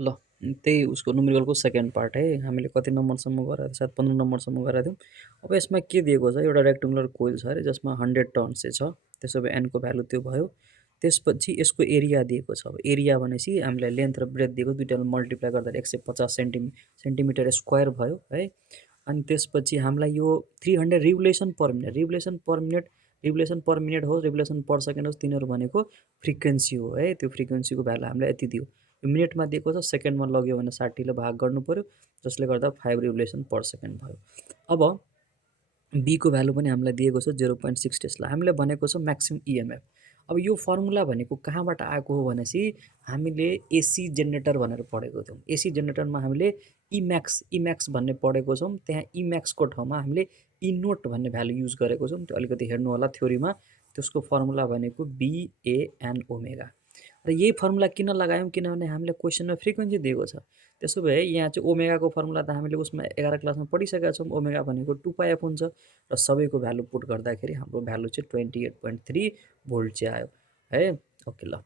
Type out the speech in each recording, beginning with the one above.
ल त्यही उसको न्युमेरिकलको सेकेन्ड पार्ट है। हामीले कति नम्बरसम्म गराएको थियो, सायद 15 नम्बरसम्म गराएको थियौँ। अब यसमा के दिएको छ, एउटा रेक्टेङ्गुलर कोइल छ अरे जसमा 100 टर्न्स चाहिँ छ। त्यसो भए एनको भ्यालु त्यो भयो। त्यसपछि यसको एरिया दिएको छ। अब एरिया भनेपछि हामीलाई लेन्थ र ब्रेथ दिएको, दुइटाले मल्टिप्लाई गर्दा 150 सेन्टिमिटर स्क्वायर भयो है। अनि त्यसपछि हामीलाई यो 300 रिभोल्युसन पर मिनट, रिभोल्युसन पर मिनट होस्, रिभोल्युसन पर सेकेन्ड होस्, तिनीहरू भनेको फ्रिक्वेन्सी हो है। त्यो फ्रिक्वेन्सीको भ्यालु हामीलाई यति दियो। यो मिनटमा दिएको छ, सेकेन्डमा लग्यो भने 60 ले भाग गर्नु पऱ्यो, जसले गर्दा 5 रिभोल्युसन पर सेकेन्ड भयो। अब बीको भ्यालु पनि हामीलाई दिएको छ 0.6 टेस्ला। हामीले भनेको छ म्याक्सिमम इएमएफ। अब यो फर्मुला भनेको कहाँबाट आएको हो भनेपछि हामीले एसी जेनेरेटर भनेर पढेको थियौँ। एसी जेनेरेटरमा हामीले इम्याक्स भन्ने पढेको छौँ। त्यहाँ इम्याक्सको ठाउँमा हामीले इनोट भन्ने भ्यालु युज गरेको छौँ। त्यो अलिकति हेर्नु होला थ्योरीमा। त्यसको फर्मुला भनेको बिएएन ओमेगा। र यही फर्मुला किन लगायौँ, किनभने हामीले क्वेसनमा फ्रिक्वेन्सी दिएको छ। त्यसो भए यहाँ चाहिँ ओमेगाको फर्मुला त हामीले उसमा 11 क्लासमा पढिसकेका छौँ। ओमेगा भनेको 2πf हुन्छ र सबैको भ्यालु पुट गर्दाखेरि हाम्रो भ्यालु चाहिँ 28.3 भोल्ट चाहिँ आयो है। ओके ल,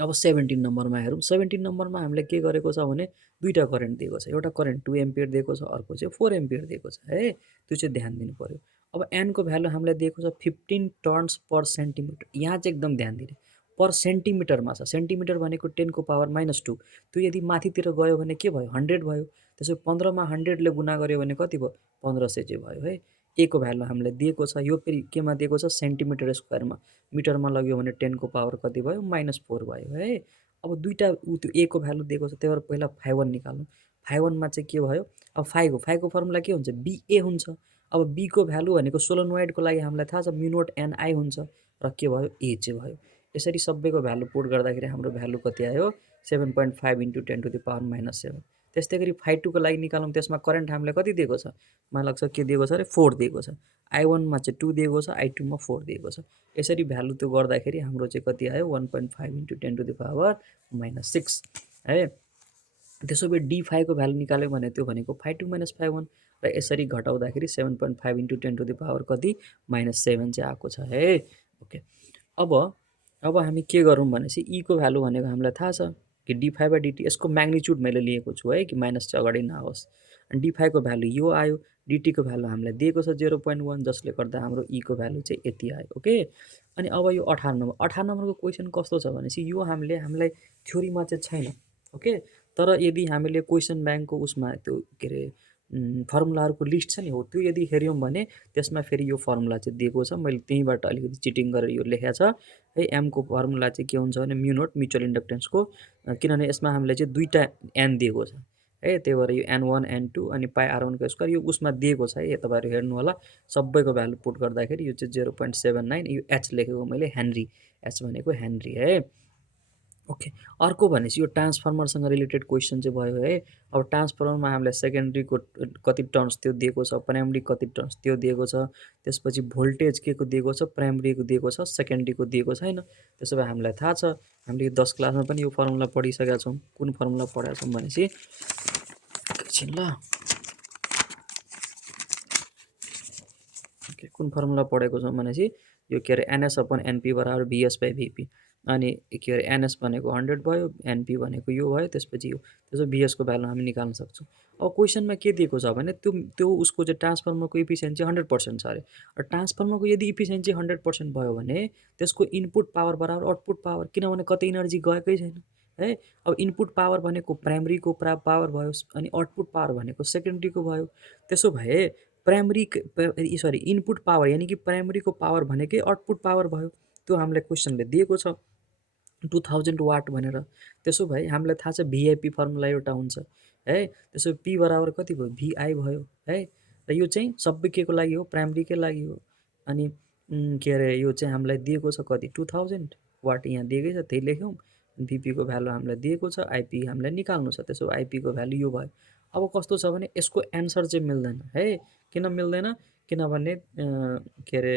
अब 17 नम्बरमा हेरौँ। 17 नम्बरमा हामीले के गरेको छ भने दुईवटा करेन्ट दिएको छ। एउटा करेन्ट 2 एम्पियर दिएको छ, अर्को चाहिँ 4 एम्पियर दिएको छ है। त्यो चाहिँ ध्यान दिनु पऱ्यो। अब एनको भ्यालु हामीलाई दिएको छ 15 टर्न्स पर सेन्टिमिटर। यहाँ चाहिँ एकदम ध्यान दिने, पर सेन्टिमिटरमा छ। सेन्टिमिटर भनेको 10 को पावर -2। त्यो यदि माथितिर गयो भने के भयो, 100 भयो। त्यसो 15 मा 100 ले गुणा गर्यो भने कति भयो, 1500 चाहिँ भयो है। ए को भ्यालु हामीलाई दिएको छ। यो फेरि केमा दिएको छ, सेन्टिमिटर स्क्वायरमा। मिटरमा लग्यो भने 10 को पावर कति भयो, -4 भयो है। अब दुईवटा त्यो ए को भ्यालु दिएको छ, त्यही भएर पहिला φ1 निकाल्नु। φ1 मा चाहिँ के भयो, अब फाइको फर्मुला के हुन्छ, बिए हुन्छ। अब बीको भ्यालु भनेको सोलोनोइडको लागि हामीलाई थाहा छ म्यु0 एनआई हुन्छ, र के भयो, ए चाहिँ भयो। यसरी सबैको भ्यालु पुट गर्दाखेरि हाम्रो भ्यालु कति आयो, 7.5 × 10⁻⁻7। त्यस्तै गरी φ2 को लागि निकालौँ। त्यसमा करेन्ट हामीलाई कति दिएको छ, मलाई लाग्छ के दिएको छ अरे 4 दिएको छ। I1 मा चाहिँ 2 दिएको छ, I2 मा 4 दिएको छ। यसरी भ्यालु त्यो गर्दाखेरि हाम्रो चाहिँ कति आयो, 1.5 × 10⁻⁻6 है। त्यसो भए d5 को भ्यालु निकाल्यो भने त्यो भनेको φ2 - φ1, र यसरी घटाउँदाखेरि 7.5 × 10⁻⁻7 चाहिँ आएको छ है। ओके, अब हामी के गरौँ भनेपछि ई को भ्यालु भनेको हामीलाई थाहा छ कि d5/dt, यसको म्याग्निट्युड मैले लिएको छु है कि माइनस चाहिँ अगाडि नआओस्। अनि d5 को भ्यालु यो आयो, dt को भ्यालु हामीलाई दिएको छ 0.1, जसले गर्दा हाम्रो ई को भ्यालु चाहिँ यति आयो। ओके, अनि अब यो 18 नम्बरको क्वेसन कस्तो छ भनेपछि यो हामीलाई थ्योरीमा चाहिँ छैन। ओके, तर यदि हामीले क्वेसन ब्याङ्कको उसमा त्यो के अरे फर्मुलाहरूको लिस्ट छ नि, हो त्यो यदि हेऱ्यौँ भने त्यसमा फेरि यो फर्मुला चाहिँ दिएको छ। मैले त्यहीँबाट अलिकति चिटिङ गरेर यो लेखेको छ है। एमको फर्मुला चाहिँ के हुन्छ भने म्यु0 म्युचुअल इन्डक्टेन्सको, किनभने यसमा हामीलाई चाहिँ दुईवटा एन दिएको छ है। त्यही भएर यो N1 N2 अनि πr1 को स्क्वायर यो उसमा दिएको छ है। तपाईँहरू हेर्नु होला, सबैको भ्यालु पुट गर्दाखेरि यो चाहिँ 0.79, यो एच लेखेको मैले हेनरी, एच भनेको हेनरी है। ओके, अर्को भनेपछि यो ट्रान्सफर्मरसँग रिलेटेड क्वेसन चाहिँ भयो है। अब ट्रान्सफर्मरमा हामीलाई सेकेन्ड्रीको कति टर्न्स त्यो दिएको छ, प्राइमरी कति टर्न्स त्यो दिएको छ। त्यसपछि भोल्टेज के को दिएको छ, प्राइमरीको दिएको छ, सेकेन्ड्रीको दिएको छैन। त्यसो भए हामीलाई थाहा छ, हामीले 10 क्लासमा पनि यो फर्मुला पढिसकेका छौँ। कुन फर्मुला पढेका छौँ भनेपछि एकछिन ल, ओके, कुन फर्मुला पढेको छौँ भनेपछि यो के अरे NS/NP = VS/VP। अनि के अरे NS भनेको 100 भयो, NP भनेको यो भयो, त्यसपछि यो। त्यसो VS को भ्यालु हामी निकाल्न सक्छौँ। अब क्वेसनमा के दिएको छ भने त्यो उसको चाहिँ ट्रान्सफर्मरको इफिसियन्सी 100% छ अरे। र ट्रान्सफर्मरको यदि इफिसियन्सी 100% भयो भने त्यसको इनपुट पावर बराबर आउटपुट पावर, किनभने कतै इनर्जी गएकै छैन है। अब इनपुट पावर भनेको प्राइमरीको पावर भयो, अनि आउटपुट पावर भनेको सेकेन्ड्रीको भयो। त्यसो भए इनपुट पावर यानि कि प्राइमरीको पावर भनेकै आउटपुट पावर भयो। त्यो हामीलाई क्वेसनले दिएको छ 2000 वाट भनेर। त्यसो भए हामीलाई थाहा छ भिआइपी फर्मुला एउटा हुन्छ है। त्यसो पी बराबर कति भयो, भिआई भयो है। र यो चाहिँ सबै के को लागि हो, प्राइमरीकै लागि हो। अनि के अरे यो चाहिँ हामीलाई दिएको छ कति, 2000 वाट यहाँ दिएकै छ, त्यही लेख्यौँ। भिपीको भ्यालु हामीलाई दिएको छ, आइपी हामीलाई निकाल्नु छ। त्यसो आइपीको भ्यालु यो भयो। अब कस्तो छ भने यसको एन्सर चाहिँ मिल्दैन है। किन मिल्दैन, किनभने के अरे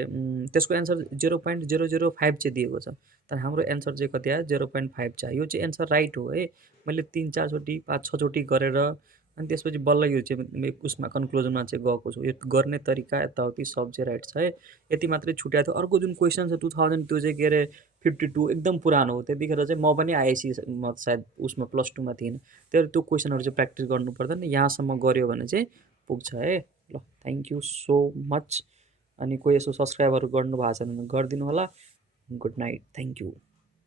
त्यसको एन्सर 0.005 चाहिँ दिएको छ, तर हाम्रो एन्सर चाहिँ कति आयो, 0.5 चाहिँ। यो चाहिँ एन्सर राइट हो है। मैले 3-4 चोटि 5-6 चोटि गरेर अनि त्यसपछि बल्ल यो चाहिँ उसमा कन्क्लुजनमा चाहिँ गएको छु। यो गर्ने तरिका यताउति सब चाहिँ राइट छ है। यति मात्रै छुट्याएको थियो। अर्को जुन क्वेसन छ 2000, त्यो चाहिँ के अरे 52 एकदम पुरानो हो। त्यतिखेर चाहिँ म पनि आइएससी म सायद उसमा +2 मा थिइनँ। त्यही त्यो क्वेसनहरू चाहिँ प्र्याक्टिस गर्नु पर्दैन। यहाँसम्म गऱ्यो भने चाहिँ पुग्छ है। ल थ्याङ्क यू सो मच। अनि कोही यसो सब्सक्राइबहरू गर्नुभएको छ भने गरिदिनु होला। Good night. Thank you.